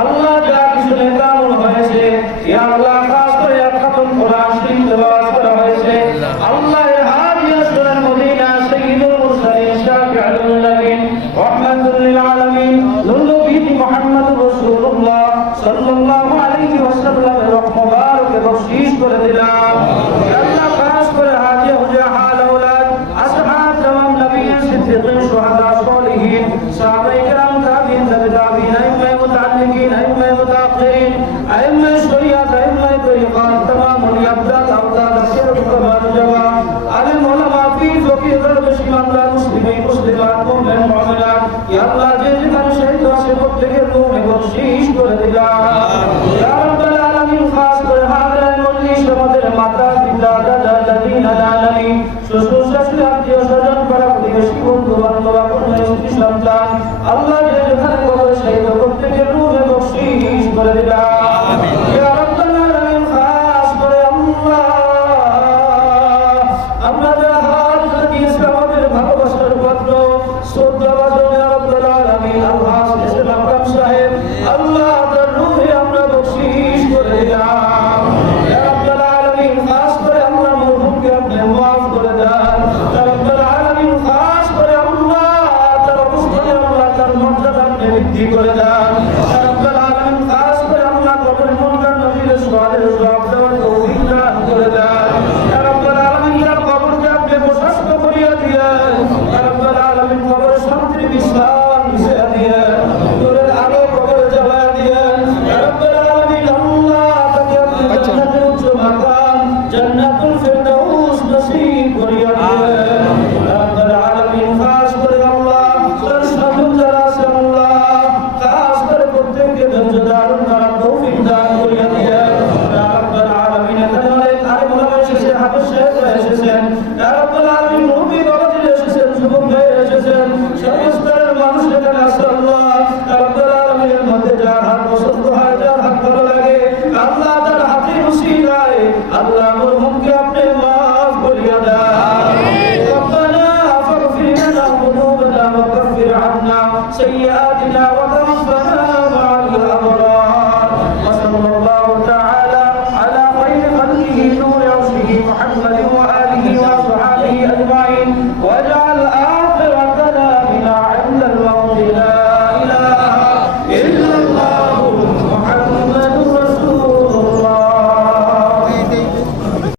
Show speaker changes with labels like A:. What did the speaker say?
A: আল্লাহ যা কিছু নেকামল হয়েছে ইয়া আল্লাহ খাস করে সাল্লাল্লাহু আলাইহি ওয়াসাল্লামের রহমত মুবারক বখশিশ করে দিলাম। আল্লাহ খাস করে হাদিয়া হুজা হাল আওলাদ আসহাব তামাম নবিয়্যিন সিদ্দিকিন, শুহাদা সালিহিন, সাহাবায়ে কেরাম তাবিঈন তাবিঈন আইম্মা মুতাআল্লিকিন আইম্মা মুতাআখিরিন, আইম্মা শরিয়াত, আইম্মা তরিকাত, তামাম ইয়াবদাত আওতাদ শিরক কমান জাওয়া আলিম উলামা ফি ফকিহ দরবেশ ইমামদার মুসলিমিন মুসলিমাত মুমিন মুমিনাত। ইয়া আল্লাহ, যে যেখানে শহীদ আছে প্রত্যেকের বখশিশ করে দিলাম। ইয়া রাব্বাল আলামিন খাস করে হাজরাত মজলিস আমাদের মাতা পিতা দাদা দাদি নানা নানি শ্বশুর শাশুড়ি আত্মীয় স্বজন পাড়া প্রতিবেশী বন্ধু বান্ধব আপন সন্তান। আল্লাহ যে যেখানে কবরে শহীদ প্রত্যেকের রূহে বখশিশ করে দিলাম। ইয়া রাব্বাল আলামিন খাস করে আল্লাহ। আমরা যারা হাত লাগিয়েছি আমাদের ভালোবাসার পাত্র ইয়া রাব্বাল আলামিন। আল্লাহ সাহেবরা এসেছেন ইয়া রাব্বাল আলামিন মুফতি বাবাজিরা এসেছেন যুবক এসেছেন سيئاتنا وتوفنا